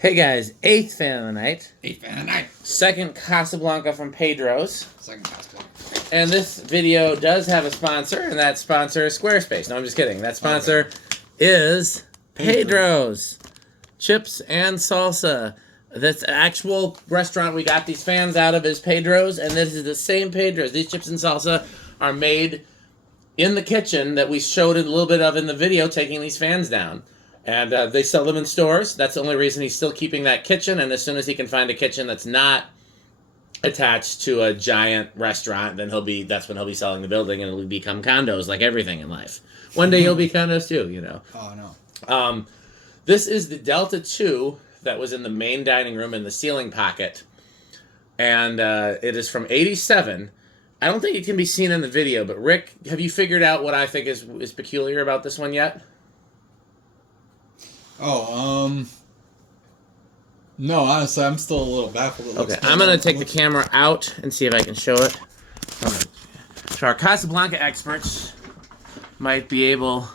Hey guys, 8th fan of the night. 8th fan of the night. Second Casablanca from Pedro's. Second Casablanca. And this video does have a sponsor, and that sponsor is Squarespace. No, I'm just kidding. That sponsor is Pedro's. Chips and salsa. That's the actual restaurant we got these fans out of is Pedro's, and this is the same Pedro's. These chips and salsa are made in the kitchen that we showed a little bit of in the video taking these fans down. And they sell them in stores. That's the only reason he's still keeping that kitchen. And as soon as he can find a kitchen that's not attached to a giant restaurant, then that's when he'll be selling the building, and it'll become condos like everything in life. One day he'll be condos too, you know. Oh, no. This is the Delta 2 that was in the main dining room in the ceiling pocket. And it is from 87. I don't think it can be seen in the video, but Rick, have you figured out what I think is peculiar about this one yet? Oh, no, honestly, I'm still a little baffled. Okay, I'm going to take the camera out and see if I can show it. So our Casablanca experts might be able...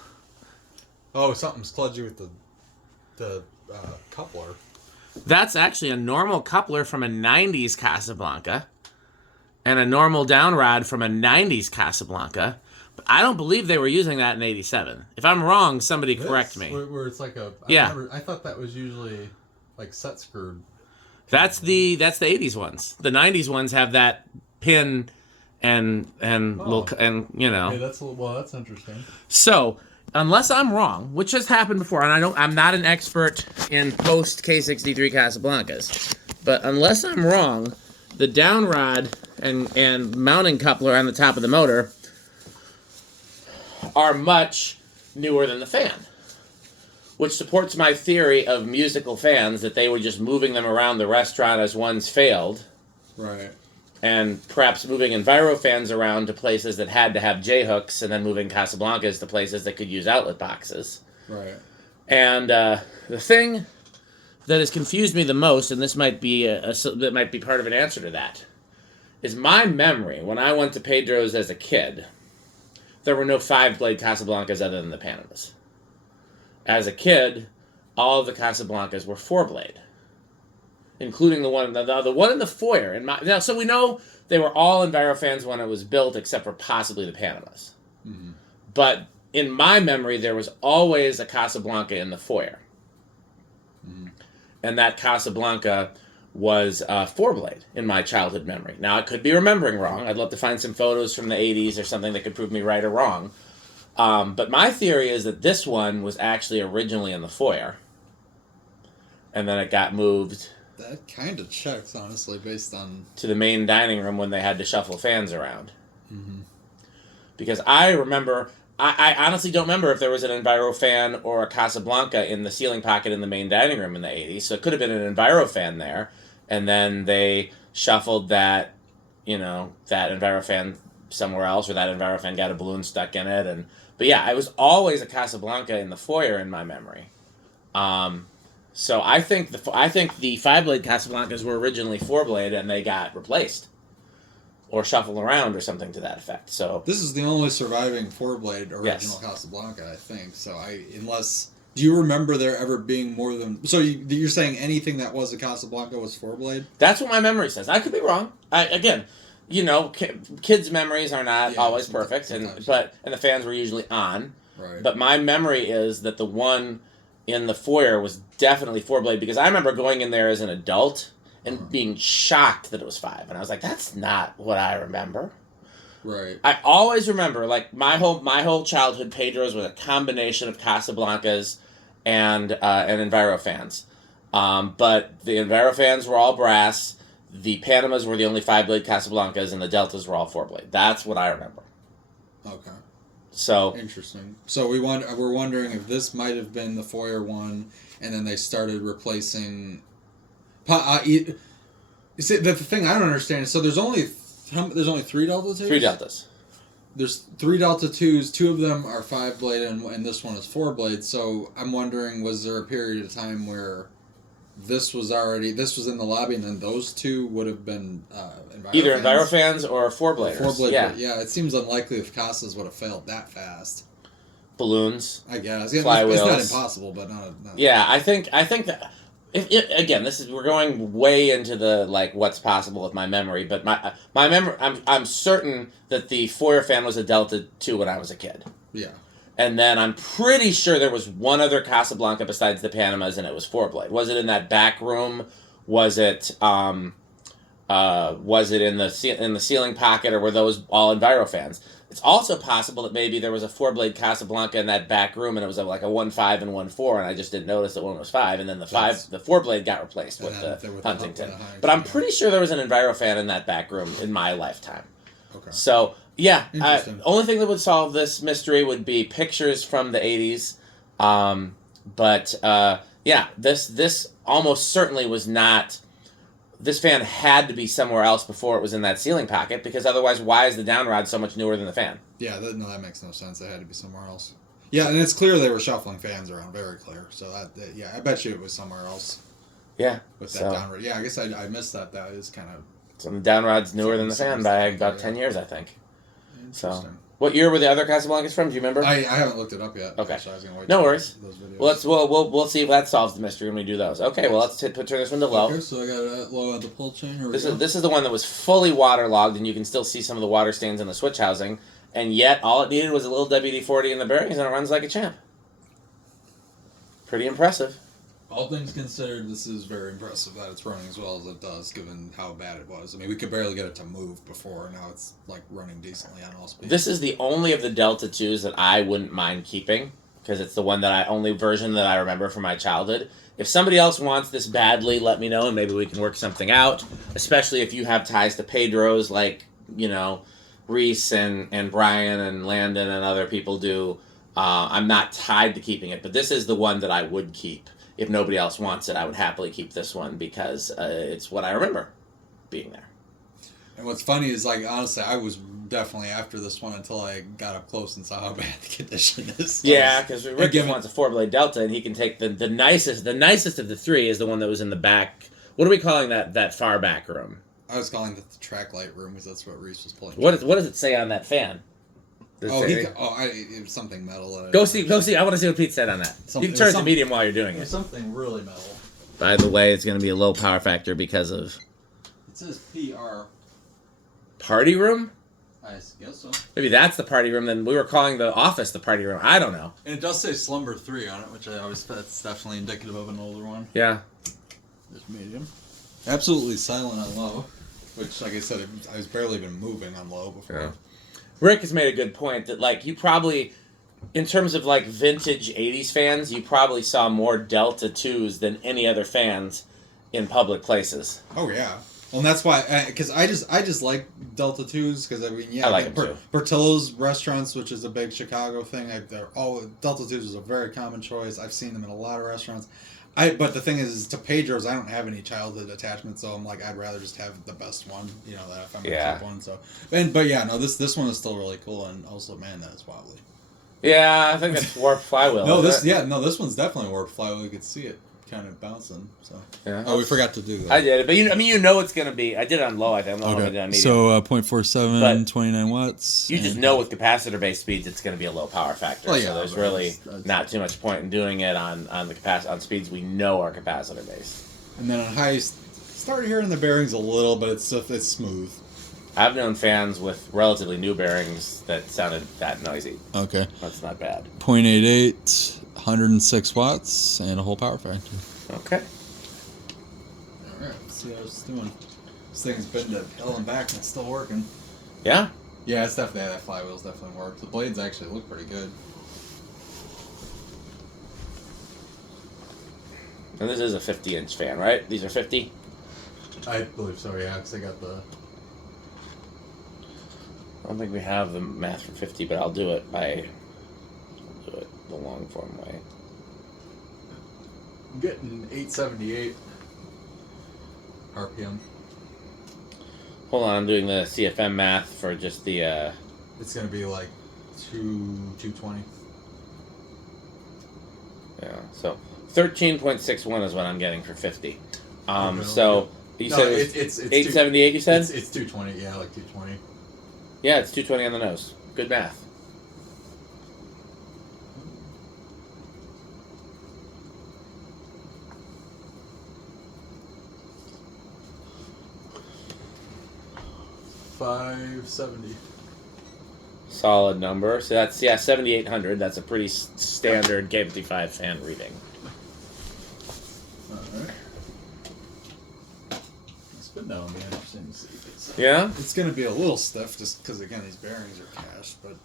Oh, something's kludgy with the coupler. That's actually a normal coupler from a 90s Casablanca and a normal down rod from a 90s Casablanca. But I don't believe they were using that in 87. If I'm wrong, somebody correct me. Where it's like a... I thought that was usually like set screwed. That's the 80s ones. The 90s ones have that pin and little, and you know. Hey, that's interesting. So, unless I'm wrong, which has happened before, and I'm not an expert in post K63 Casablancas, but unless I'm wrong, the down rod and mounting coupler on the top of the motor are much newer than the fan, which supports my theory of musical fans, that they were just moving them around the restaurant as ones failed. Right. And perhaps moving Envirofans around to places that had to have J-hooks, and then moving Casablancas to places that could use outlet boxes. Right. And the thing that has confused me the most, and this might be that might be part of an answer to that, is my memory when I went to Pedro's as a kid. There were no 5-blade Casablancas other than the Panamas. As a kid, all of the Casablancas were 4-blade, including the one in the foyer. Now, so we know they were all Envirofans when it was built, except for possibly the Panamas. Mm-hmm. But in my memory, there was always a Casablanca in the foyer. Mm-hmm. And that Casablanca was 4-blade in my childhood memory. Now, I could be remembering wrong. I'd love to find some photos from the 80s or something that could prove me right or wrong. But my theory is that this one was actually originally in the foyer. And then it got moved... That kind of checks, honestly, based on... to the main dining room when they had to shuffle fans around. Mm-hmm. Because I remember... I honestly don't remember if there was an Envirofan or a Casablanca in the ceiling pocket in the main dining room in the 80s. So it could have been an Envirofan there. And then they shuffled that Envirofan somewhere else, or that Envirofan got a balloon stuck in it. But yeah, it was always a Casablanca in the foyer in my memory. So I think the 5-blade Casablancas were originally 4-blade, and they got replaced or shuffled around or something to that effect. So this is the only surviving 4-blade original Casablanca, I think. So do you remember there ever being more than... So you're saying anything that was a Casablanca was 4-blade? That's what my memory says. I could be wrong. Kids' memories are not always perfect, and the fans were usually on. Right. But my memory is that the one in the foyer was definitely 4-blade, because I remember going in there as an adult and being shocked that it was 5, and I was like, "That's not what I remember." Right. I always remember, like, my whole childhood, Pedro's was a combination of Casablancas and Envirofans. But the Envirofans were all brass. The Panamas were the only 5-blade Casablancas, and the Deltas were all 4-blade. That's what I remember. Okay. So interesting. So we're wondering if this might have been the foyer one, and then they started replacing. See, the thing I don't understand is, so there's only 3 Delta 2s? 3 Deltas. There's 3 Delta 2s. 2 of them are 5-blade, and this one is 4-blade. So I'm wondering, was there a period of time where this was in the lobby, and then those 2 would have been either Envirofans or 4-bladers. 4-blade. Yeah. It seems unlikely if Casas would have failed that fast. Balloons. I guess. Flywheels. It's not impossible, but not. Yeah, I think that Again, we're going way into the like what's possible with my memory, but my memory, I'm certain that the foyer fan was a Delta 2 when I was a kid. Yeah. And then I'm pretty sure there was one other Casablanca besides the Panamas, and it was 4-blade. Was it in that back room? Was it in the ceiling pocket, or were those all Envirofans? It's also possible that maybe there was a 4-blade Casablanca in that back room, and it was like a 1.5 and 1.4, and I just didn't notice that one was 5, and then the 4-blade got replaced with the Huntington. But I'm pretty sure there was an Envirofan in that back room in my lifetime. Okay. So yeah, only thing that would solve this mystery would be pictures from the 80s. Yeah, this almost certainly was not. This fan had to be somewhere else before it was in that ceiling pocket, because otherwise, why is the downrod so much newer than the fan? Yeah, that makes no sense. It had to be somewhere else. Yeah, and it's clear they were shuffling fans around, very clear. So yeah, I bet you it was somewhere else. Yeah. With that downrod. Yeah, I guess I missed that. That is kind of. So the downrod's newer than the fan by about 10 years, I think. Interesting. So, what year were the other Casablancas from? Do you remember? I haven't looked it up yet. Okay. So I was gonna wait no worries. those videos. We'll see if that solves the mystery when we do those. Okay, well let's turn this one to low. Okay, so I got low on the pull chain. This is the one that was fully waterlogged, and you can still see some of the water stains in the switch housing, and yet all it needed was a little WD-40 in the bearings, and it runs like a champ. Pretty impressive. All things considered, this is very impressive that it's running as well as it does, given how bad it was. I mean, we could barely get it to move before, now it's like running decently on all speeds. This is the only of the Delta 2s that I wouldn't mind keeping, because it's the only version that I remember from my childhood. If somebody else wants this badly, let me know, and maybe we can work something out, especially if you have ties to Pedro's, like, Reese and Brian and Landon and other people do. I'm not tied to keeping it, but this is the one that I would keep. If nobody else wants it, I would happily keep this one because it's what I remember being there. And what's funny is, like, honestly, I was definitely after this one until I got up close and saw how bad the condition is. Yeah, because Rick wants a 4-blade Delta, and he can take the nicest. The nicest of the three is the one that was in the back. What are we calling that far back room? I was calling it the track light room because that's what Reese was pulling. What does it say on that fan? It was something metal. Go see. I want to see what Pete said on that. You can turn it to medium while you're doing it. Something really metal. By the way, it's going to be a low power factor because of... It says PR. Party room? I guess so. Maybe that's the party room. Then we were calling the office the party room. I don't know. And it does say Slumber 3 on it, which that's definitely indicative of an older one. Yeah. There's medium. Absolutely silent on low, which, like I said, I was barely even moving on low before. Yeah. Rick has made a good point that, like, you probably, in terms of, like, vintage 80s fans, you probably saw more Delta 2s than any other fans in public places. Oh, yeah. Well, and that's why, because I just like Delta 2s, because, I mean, yeah. I like them, too. Portillo's restaurants, which is a big Chicago thing, Delta 2s is a very common choice. I've seen them in a lot of restaurants. But the thing is to Pedro's, I don't have any childhood attachment, so I'm like, I'd rather just have the best one, that if I'm going to keep one. So, but yeah, no, this one is still really cool, and also, man, that is wobbly. Yeah, I think it's warped flywheel. This one's definitely warped flywheel. You could see it kind of bouncing. So yeah. Oh, we forgot to do that. I did it, but it's going to be. I did it on low. I think. I'm okay. It on medium. So 0.47, 29 watts. You just know with capacitor-based speeds, it's going to be a low power factor. Well, yeah, so there's really not too much point in doing it on on speeds we know are capacitor-based. And then on high, start hearing the bearings a little, but it's smooth. I've known fans with relatively new bearings that sounded that noisy. Okay. That's not bad. 0.88, 106 watts, and a whole power factor. Okay. Alright, let's see how it's doing. This thing's been to hell and back and it's still working. Yeah? Yeah, it's definitely, that flywheel's definitely worked. The blades actually look pretty good. And this is a 50-inch fan, right? These are 50? I believe so, yeah, because I got the... I don't think we have the math for 50, but I'll do it the long form way. I'm getting 878 RPM. Hold on, I'm doing the CFM math for just the... It's going to be like 220. Yeah, so 13.61 is what I'm getting for 50. Okay, so you said it's 878, you said? It's 220, yeah, like 220. Yeah, it's 220 on the nose. Good math. 570. Solid number. So that's 7,800. That's a pretty standard K55 fan reading. All right. But no, it'll be interesting to see. Yeah? It's going to be a little stiff just because, again, these bearings are cast. But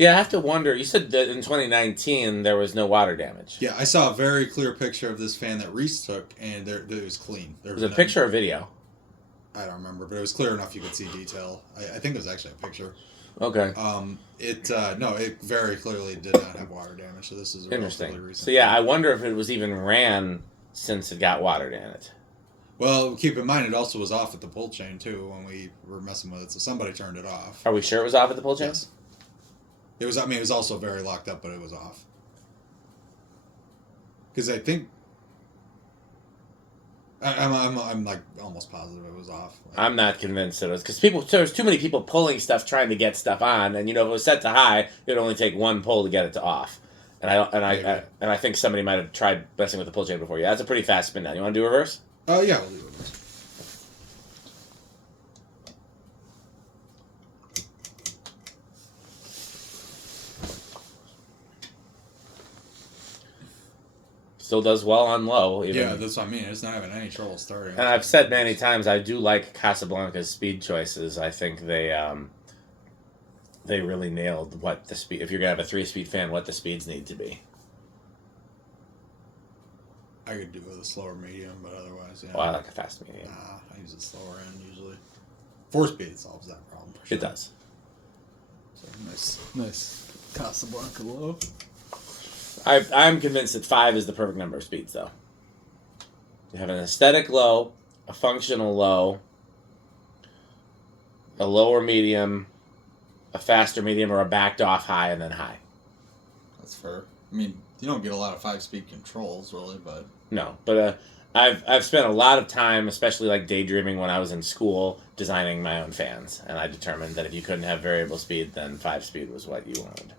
Yeah, I have to wonder. You said that in 2019 there was no water damage. yeah, I saw a very clear picture of this fan that Reese took, and it was clean. There Was it a picture or video? I don't remember, but it was clear enough you could see detail. I think it was actually a picture. Okay. It very clearly did not have water damage, so this is a Interesting. relatively recent. So yeah, I wonder if it was even ran since it got watered in it. Well, keep in mind, it also was off at the pull chain, too, when we were messing with it, so somebody turned it off. Are we sure it was off at the pull chain? Yes. It was, it was also very locked up, but it was off. Because I think... I'm like almost positive it was off. I'm not convinced it was, because there's too many people pulling stuff, trying to get stuff on, and if it was set to high, it'd only take one pull to get it to off. And I think somebody might have tried messing with the pull chain before. Yeah, that's a pretty fast spin down. You want to do reverse? Oh yeah, we'll do reverse. Still does well on low. Even. Yeah, that's what I mean. It's not having any trouble starting. And I've said many times I do like Casablanca's speed choices. I think they really nailed what the speed. If you're gonna have a 3-speed fan, what the speeds need to be. I could do with a slower medium, but otherwise, yeah. Oh, I like a fast medium. Nah, I use a slower end usually. 4-speed solves that problem for sure. It does. So nice Casablanca low. I'm convinced that 5 is the perfect number of speeds, though. You have an aesthetic low, a functional low, a lower medium, a faster medium, or a backed off high, and then high. That's fair. I mean, you don't get a lot of 5-speed controls, really, but... No, but I've spent a lot of time, especially like daydreaming when I was in school, designing my own fans, and I determined that if you couldn't have variable speed, then 5-speed was what you wanted.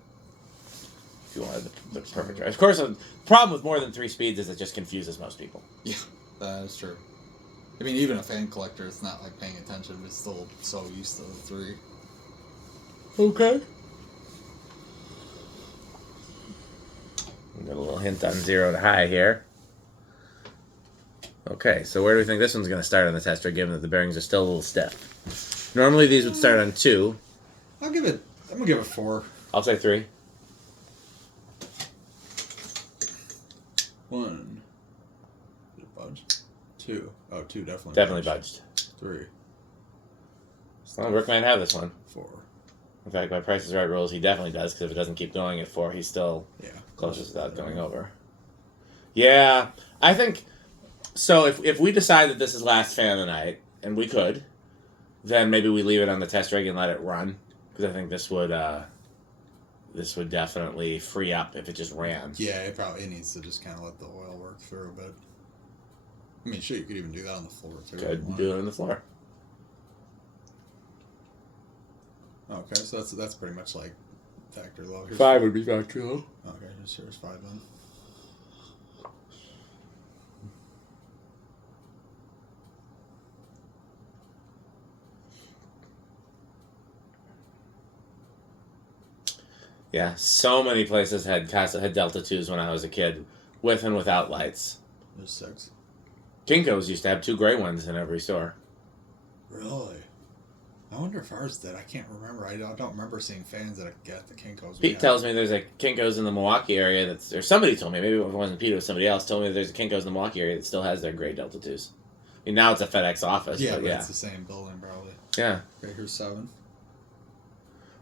If you wanted the perfect drive. Of course, the problem with more than 3 speeds is it just confuses most people. Yeah, that is true. I mean, even a fan collector, it's not like paying attention, but it's still so used to the 3. Okay. Got a little hint on 0 to high here. Okay, so where do we think this one's going to start on the tester, given that the bearings are still a little stiff? Normally these would start on 2. I'm going to give it 4. I'll say 3. 1. Did it budge? 2. Oh, 2 definitely. Definitely budged. 3. Well, Rick might have this one. 4. In fact, by Price is Right rules, he definitely does, because if it doesn't keep going at 4, he's still closest without going over. Yeah, I think... So if we decide that this is last fan of the night, and we could, then maybe we leave it on the test rig and let it run, because I think this would definitely free up if it just ran. Yeah, it needs to just kind of let the oil work through a bit. I mean, sure, you could even do that on the floor, too. Could do it on the floor. Okay, so that's pretty much like factory low. Here's 5 would be factory low. Okay, here's 5 then. Yeah, so many places had Delta 2s when I was a kid, with and without lights. There's 6. Kinko's used to have 2 gray ones in every store. Really? I wonder if ours did. I can't remember. I don't remember seeing fans that get the Kinko's. Pete tells me there's a Kinko's in the Milwaukee area or somebody told me, maybe it wasn't Pete, it was somebody else, told me there's a Kinko's in the Milwaukee area that still has their gray Delta 2s. I mean, now it's a FedEx office. Yeah, but it's the same building, probably. Yeah. Okay, here's 7.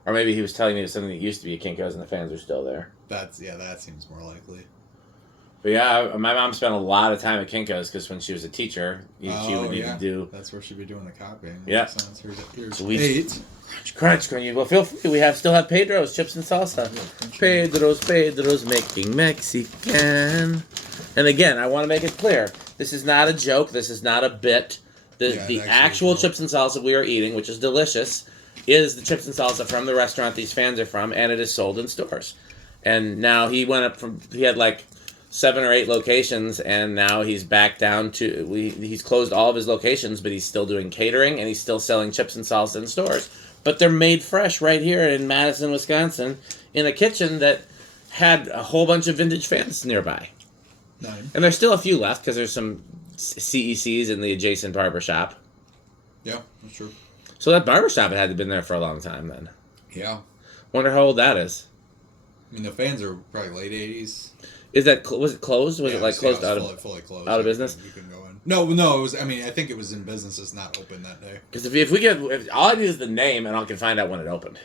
Or maybe he was telling me it was something that used to be a Kinko's and the fans are still there. That seems more likely. But yeah, my mom spent a lot of time at Kinko's because when she was a teacher, she would need to do... That's where she'd be doing the copying. Yeah. Here's So 8. Crunch. Well, feel free. We still have Pedro's chips and salsa. Pedro's making Mexican. And again, I want to make it clear. This is not a joke. This is not a bit. The actual chips and salsa we are eating, which is delicious, is the chips and salsa from the restaurant these fans are from, and it is sold in stores. And now he had like 7 or 8 locations, and now he's back down to he's closed all of his locations, but he's still doing catering and he's still selling chips and salsa in stores. But they're made fresh right here in Madison, Wisconsin, in a kitchen that had a whole bunch of vintage fans nearby. Nice. And there's still a few left because there's some CECs in the adjacent barber shop. Yeah, that's true. So that barber shop had to have been there for a long time then. Yeah. Wonder how old that is. I mean, the fans are probably late 80s. Is that was it closed? Was it like closed out of fully closed? out of business? You can go in. No, it was. I mean, I think it was in business. It's not open that day. Because if all I need is the name, and I can find out when it opened.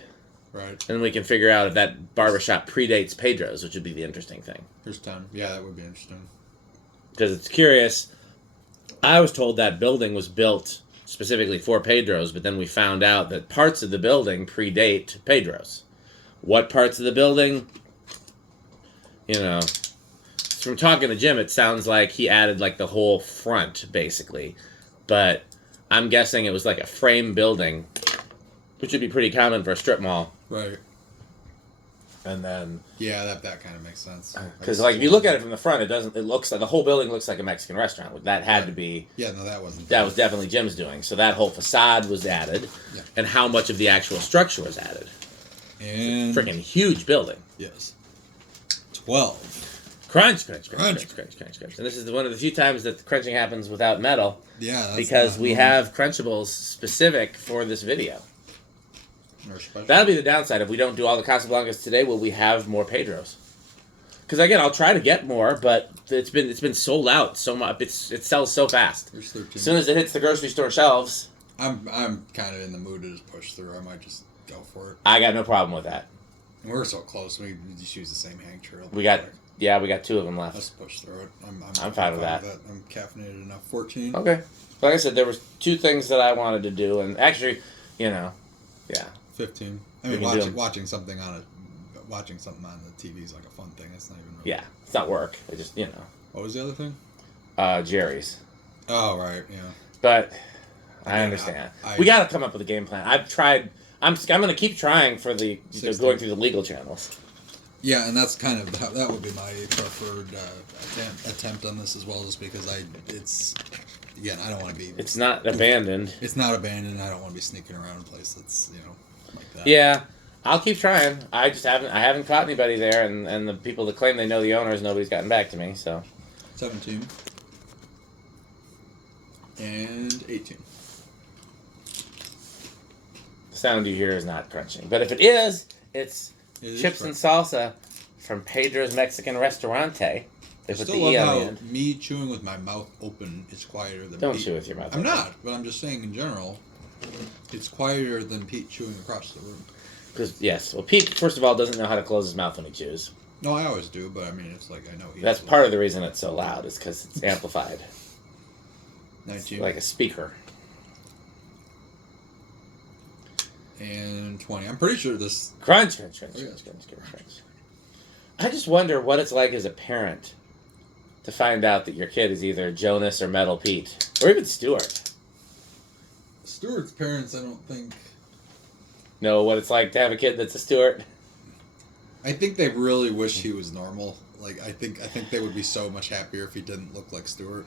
Right. And we can figure out if that barbershop predates Pedro's, which would be the interesting thing. Here's 10. Yeah, that would be interesting. Because it's curious. I was told that building was built specifically for Pedro's, but then we found out that parts of the building predate Pedro's. What parts of the building? You know, from talking to Jim, it sounds like he added like the whole front, basically. But I'm guessing it was like a frame building, which would be pretty common for a strip mall. Right. And then yeah, that kind of makes sense. Because like if you look at it from the front, it doesn't. It looks like the whole building looks like a Mexican restaurant. That had to be. Yeah, no, that wasn't. That was definitely Jim's doing. So that whole facade was added, yeah. And how much of the actual structure was added. And freaking huge building. Yes. 12. Crunch. And this is one of the few times that the crunching happens without metal. Yeah. That's because we have crunchables specific for this video. Special. That'll be the downside. If we don't do all the Casablancas today, will we have more Pedro's? Because again, I'll try to get more, but it's been sold out so much. It sells so fast. There's 13. As soon as it hits the grocery store shelves, I'm kind of in the mood to just push through. I might just go for it. I got no problem with that. And we're so close. We just use the same hang trail. We got 2 of them left. Let's push through it. I'm fine with that. I'm caffeinated enough. 14. Okay. Like I said, there was 2 things that I wanted to do, and actually, yeah. 15. I mean, watching something on the TV is like a fun thing. It's not even. Really... Yeah, it's not work. It just What was the other thing? Jerry's. Oh right, yeah. But I understand. We got to come up with a game plan. I've tried. I'm going to keep trying for the going through the legal channels. Yeah, and that's kind of that would be my preferred attempt on this as well, just because again, I don't want to be. It's not abandoned. It's not abandoned. I don't want to be sneaking around a place that's like that. Yeah, I'll keep trying. I haven't caught anybody there, and the people that claim they know the owners, nobody's gotten back to me. So 17 and 18. The sound you hear is not crunching, but if it is, it's chips and salsa from Pedro's Mexican Restaurante. I still love how me chewing with my mouth open is quieter than Don't Pete. chew with your mouth I'm open. not, but I'm just saying in general, it's quieter than Pete chewing across the room. Because Pete, first of all, doesn't know how to close his mouth when he chews. No, I always do, but I mean, it's like I know he. That's part of the reason it's so loud, is because it's amplified. 19. It's like a speaker. And 20. I'm pretty sure this... Crunch. I just wonder what it's like as a parent to find out that your kid is either Jonas or Metal Pete. Or even Stuart. Stuart's parents, I don't think... Know what it's like to have a kid that's a Stuart? I think they really wish he was normal. Like, I think they would be so much happier if he didn't look like Stuart.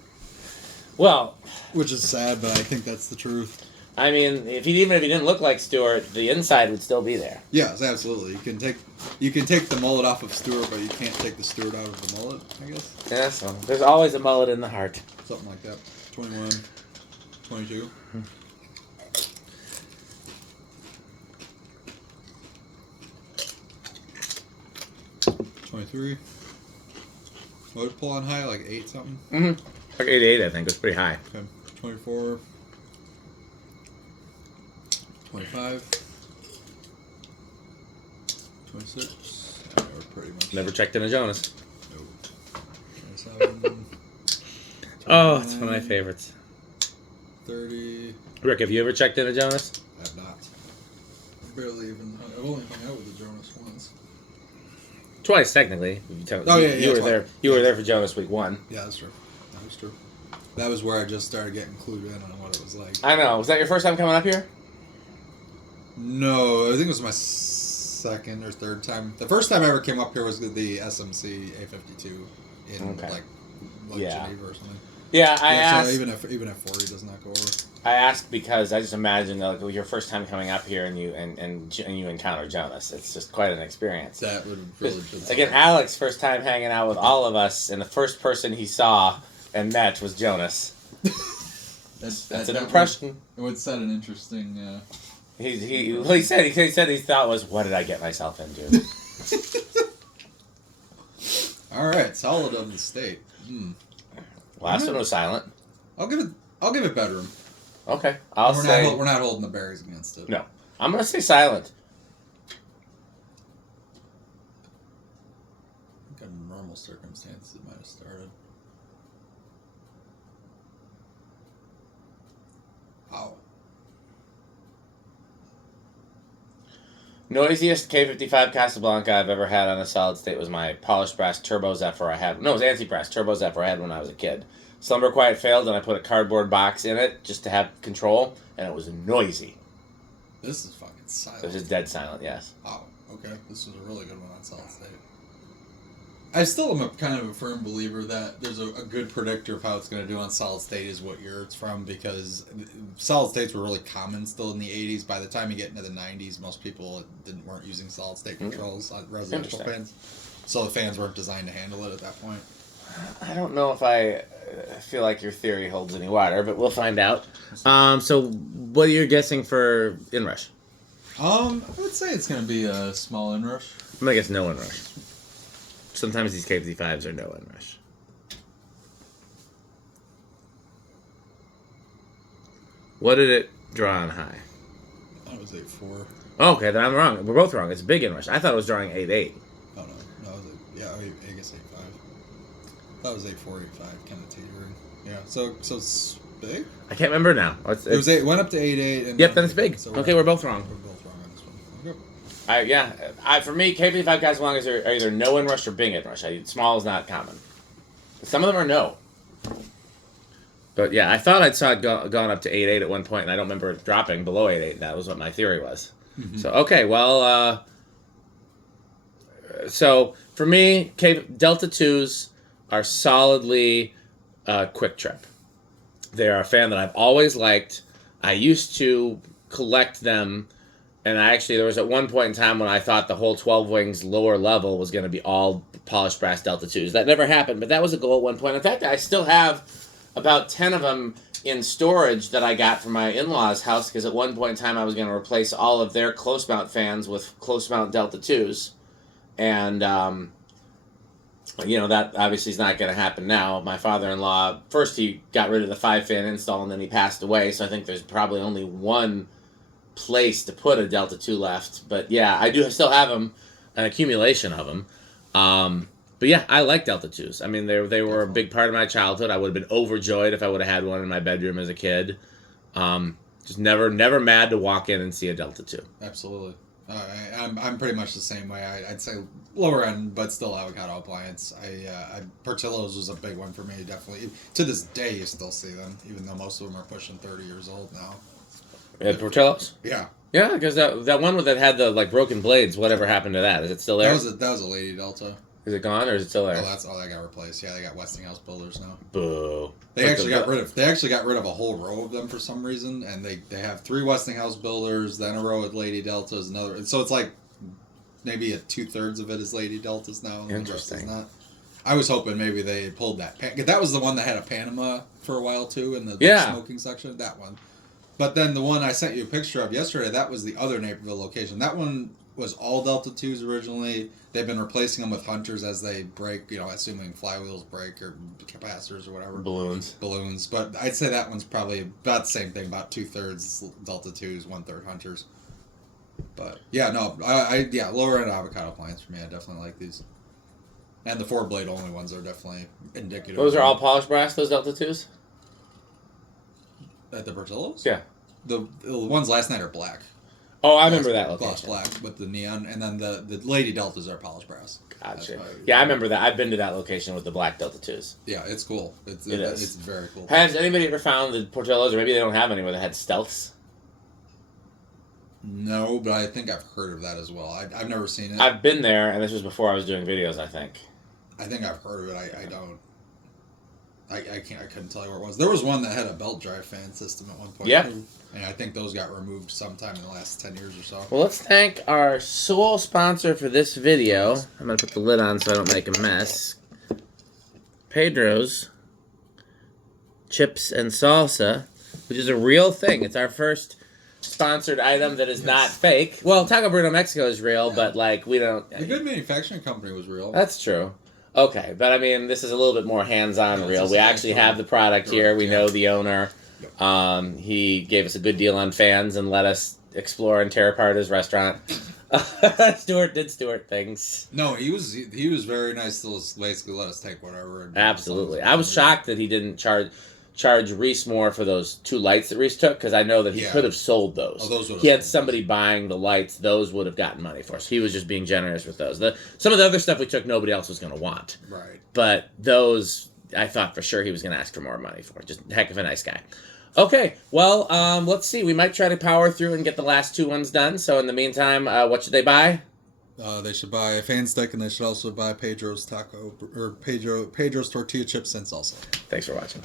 Well... Which is sad, but I think that's the truth. I mean, even if he didn't look like Stuart, the inside would still be there. Yes, absolutely. You can take the mullet off of Stuart, but you can't take the Stuart out of the mullet, I guess. Yeah, so there's always a mullet in the heart. Something like that. 21, 22. $23. What did it pull on high? Like 8 something? Mm-hmm. Like 88, I think. It was pretty high. Okay. 24. 25. 26. We're pretty much. Never checked in a Jonas. Nope. 27. Oh, it's one of my favorites. 30. Rick, have you ever checked in a Jonas? I have not. Barely even. I've only hung out with the Jonas once. Twice, technically. You were there. You were there for Jonas week 1. Yeah, that's true. That was true. That was where I just started getting clued in on what it was like. I know. Was that your first time coming up here? No, I think it was my second or third time. The first time I ever came up here was the SMC A52. in like Geneva or something. Yeah, I asked. So even if 40 does not go over. I asked because I just imagine like your first time coming up here and you encounter Jonas. It's just quite an experience. That would really be again. Alex first time hanging out with all of us, and the first person he saw and met was Jonas. That's an impression. It would set an interesting. He said he thought was, what did I get myself into? All right, solid of the state. Last one was silent. I'll give it bedroom. Okay, we're not holding the berries against it. No, I'm gonna say silent. I think in normal circumstances it might have started. Wow. Noisiest K55 Casablanca I've ever had on a solid state was my polished brass turbo Zephyr I had. No, it was anti-brass turbo Zephyr I had when I was a kid. Slumber Quiet failed, and I put a cardboard box in it just to have control, and it was noisy. This is fucking silent. It was just dead silent, yes. Wow, okay. This was a really good one on solid state. I still am a kind of a firm believer that there's a good predictor of how it's going to do on solid state is what year it's from, because solid states were really common still in the 80s. By the time you get into the 90s, most people weren't using solid state controls on residential fans. So the fans weren't designed to handle it at that point. I don't know if I feel like your theory holds any water, but we'll find out. So what are you guessing for inrush? I would say it's going to be a small inrush. I'm going to guess no inrush. Sometimes these K55s are no inrush. What did it draw on high? That was 8.4. Oh, okay, then I'm wrong. We're both wrong. It's a big inrush. I thought it was drawing 8.8. Oh, no. I guess 8.5. That was 8.4, 8.5, kind of teetering. Yeah, so it's big? I can't remember now. It went up to 8.8. Yep, then it's big. So we're both wrong. We're both wrong on this one. Okay. For me, K55 Casablancas are either no inrush or big inrush. Small is not common. Some of them are no. But yeah, I thought I saw it gone up to 8.8 at one point, and I don't remember it dropping below 8.8. That was what my theory was. Mm-hmm. So, okay, well, so for me, Delta 2s are solidly Quick Trip. They are a fan that I've always liked. I used to collect them, and there was at one point in time when I thought the whole 12 Wings lower level was going to be all polished brass Delta 2s. That never happened, but that was a goal at one point. In fact, I still have about 10 of them in storage that I got from my in-laws' house, because at one point in time I was going to replace all of their close mount fans with close mount Delta 2s. And, that obviously is not going to happen now. My father-in-law, first he got rid of the 5-fan install, and then he passed away, so I think there's probably only one place to put a Delta 2 left. But yeah, I do still have them, an accumulation of them. But yeah, I like Delta 2s. I mean, they were a big part of my childhood. I would have been overjoyed if I would have had one in my bedroom as a kid. Just never mad to walk in and see a Delta 2. Absolutely. I'm pretty much the same way. I'd say lower end, but still avocado appliance. Portillo's was a big one for me, definitely. To this day, you still see them, even though most of them are pushing 30 years old now. Portillo's? Yeah. Yeah, because that one that had the broken blades, whatever happened to that? Is it still there? That was a Lady Delta. Is it gone or is it still there? Oh, that got replaced. Yeah, they got Westinghouse builders now. Boo. They actually got rid of a whole row of them for some reason, and they have 3 Westinghouse builders, then a row of Lady Deltas, another. So it's like maybe 2/3 of it is Lady Deltas now. And interesting. The rest is not. I was hoping maybe they pulled that. That was the one that had a Panama for a while too in the smoking section. That one. But then the one I sent you a picture of yesterday, that was the other Naperville location. That one was all Delta 2s originally. They've been replacing them with Hunters as they break, assuming flywheels break or capacitors or whatever. Balloons. But I'd say that one's probably about the same thing, about 2/3 Delta 2s, 1/3 Hunters. But yeah, no, lower end avocado appliance for me. I definitely like these. And the 4-blade only ones are definitely indicative. Those are all polished brass, those Delta 2s? At the Portillo's? Yeah. The ones last night are black. Oh, I remember that location. Gloss black with the neon, and then the Lady Deltas are polished brass. Gotcha. Yeah, I remember that. I've been to that location with the black Delta 2s. Yeah, it's cool. It's very cool. Has anybody ever found the Portillo's, or maybe they don't have any, where they had stealths? No, but I think I've heard of that as well. I've never seen it. I've been there, and this was before I was doing videos, I think. I think I've heard of it. I don't. I couldn't tell you where it was. There was one that had a belt drive fan system at one point. Yeah. And I think those got removed sometime in the last 10 years or so. Well, let's thank our sole sponsor for this video. I'm going to put the lid on so I don't make a mess. Pedro's Chips and Salsa, which is a real thing. It's our first sponsored item that is not fake. Well, Taco Bruno Mexico is real, but like we don't... The Good Manufacturing Company was real. That's true. Okay, but I mean, this is a little bit more hands-on real. We actually have the product here. We know the owner. He gave us a good deal on fans and let us explore and tear apart his restaurant. Stuart did Stuart things. No, he was very nice to basically let us take whatever. Absolutely. I was shocked that he didn't charge Reese more for those 2 lights that Reese took, because I know that he could have sold those. Oh, those would have he had somebody buying the lights. Those would have gotten money for us. He was just being generous with those. Some of the other stuff we took, nobody else was going to want. Right. But those, I thought for sure he was going to ask for more money for. Just a heck of a nice guy. Okay, well, let's see. We might try to power through and get the last 2 ones done. So in the meantime, what should they buy? They should buy a fan stick, and they should also buy Pedro's Pedro's tortilla chips and salsa. Thanks for watching.